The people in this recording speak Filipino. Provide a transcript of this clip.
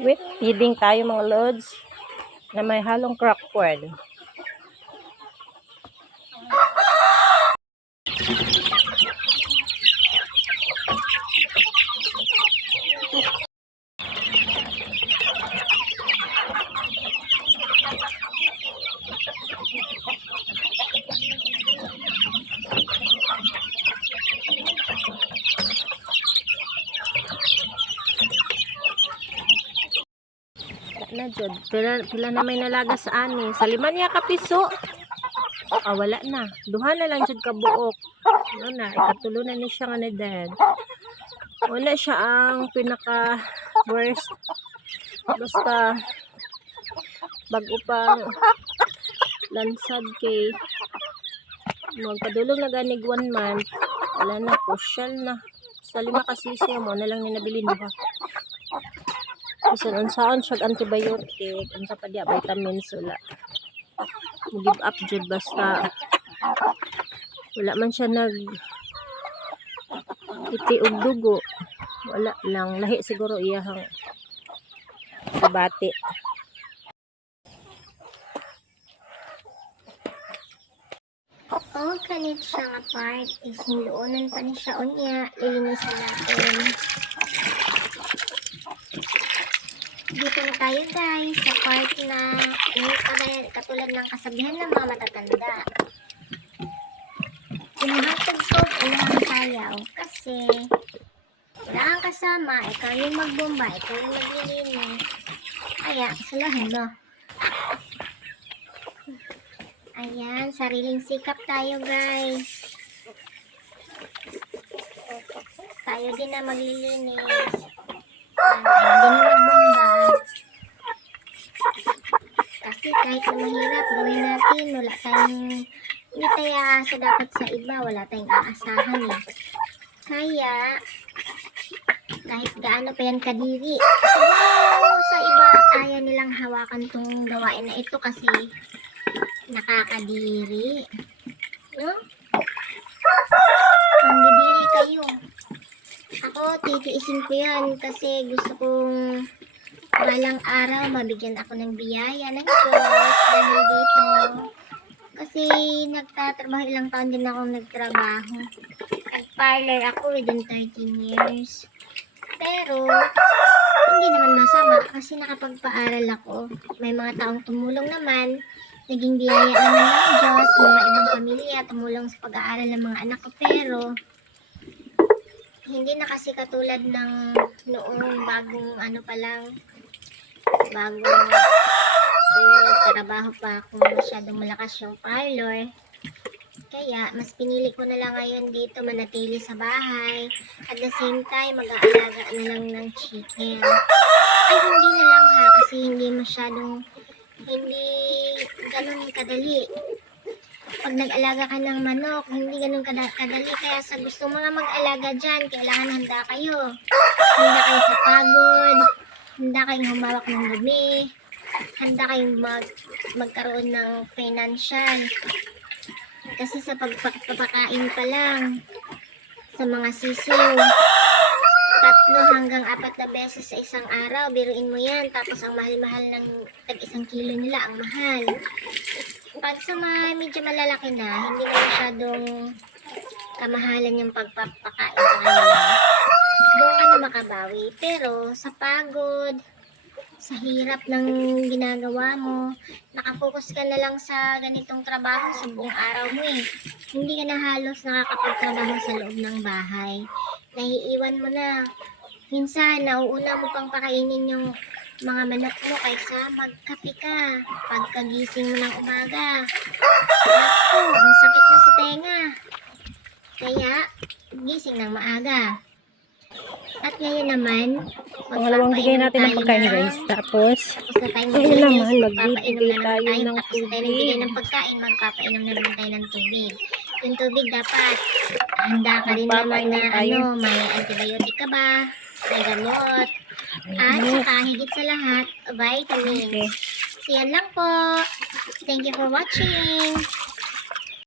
With feeding tayo mga lods na may halong crack corn. Na jud pila na may nalaga sa ani sa 5 niya ka piso. Wala na, duha na lang jud ka buok. Ano na, ikatulo na ni siya nga na dead. Wala siya ang pinaka worst, basta bago pang lansad kay magpadulong na ganig 1 month. Wala na, pusyal na sa 5 kasisi mo na lang ni nabili duha. Bisan unsaon siya antibiotic, unsa pa diya vitamins wala. Give up jud basta wala man siya nag iti og dugo. Wala lang, lahi siguro iyahang bati. Oo, kanit siya nga part is niluonan pa ni siya unya, lilinisan natin. Dito na tayo guys sa part na katulad ng kasabihan ng mga matatanda. Inahatag ko, ilang sayaw kasi wala kang kasama, ikaw yung magbomba, ikaw yung maglilinis. Kaya, sulahan mo. Ayan, sariling sikap tayo guys. Tayo din na maglilinis. Hindi na magbomba. Kasi kahit na mahirap gawin natin, wala tayong hindi tayo aasa dapat sa iba, wala tayong aasahan eh. Kaya kahit gaano pa yan kadiri, siguro sa iba ayaw nilang hawakan tong gawain na ito kasi nakakadiri, no? Mandidiri kayo. Ako, titiisin ko yan kasi gusto kong balang araw mabigyan ako ng biyaya ng Diyos dahil dito. Kasi nagtatrabaho, ilang taon din ako nagtrabaho. Nag-parlor ako within 13 years. Pero, hindi naman masama kasi nakapagpaaral ako. May mga taong tumulong naman. Naging biyaya naman ng Diyos, mga ibang pamilya, tumulong sa pag-aaral ng mga anak ko. Pero, hindi na kasi katulad ng noong bagong ano pa lang, bagong trabaho pa ako, masyadong malakas yung parlor. Kaya, mas pinili ko na lang ngayon dito manatili sa bahay. At the same time, mag-aalaga na lang ng chicken. Ay, hindi na lang ha, kasi hindi ganun kadali. Pag nag-alaga ka ng manok, hindi ganun kadali. Kaya sa gusto mga mag-alaga dyan, kailangan handa kayo. Handa kayo sa pagod, handa kayong humawak ng dumi, handa kayong magkaroon ng financial. Kasi sa pagpapakain pa lang sa mga sisiw, 3 hanggang 4 na beses sa isang araw, biruin mo yan. Tapos ang mahal-mahal ng tag-1 kilo nila, ang mahal. Pag sa medyo malalaki na, hindi na masyadong kamahalan yung pagpapakain sa kanila. Doon ka na makabawi. Pero sa pagod, sa hirap ng ginagawa mo, nakafocus ka na lang sa ganitong trabaho sa buong araw mo eh. Hindi ka na halos nakakapagtrabaho sa loob ng bahay. Naiiwan mo na. Minsan, nauuna mo pang pakainin yung mga manok mo kaysa magkape ka pagkagising mo ng umaga. Naku, ang sakit na sa tenga. Kaya, gising ng maaga. At ngayon naman, Pangalawang bigay natin ng pagkain guys. Tapos ngayon naman, magbibigay tayo ng tubig. Ng pagkain, magpapainom na naman tayo ng tubig. Yung tubig dapat, handa ka rin naman na may antibiotic ka ba? May gamot. At saka, higit sa lahat, vitamins. So, yan lang po. Thank you for watching.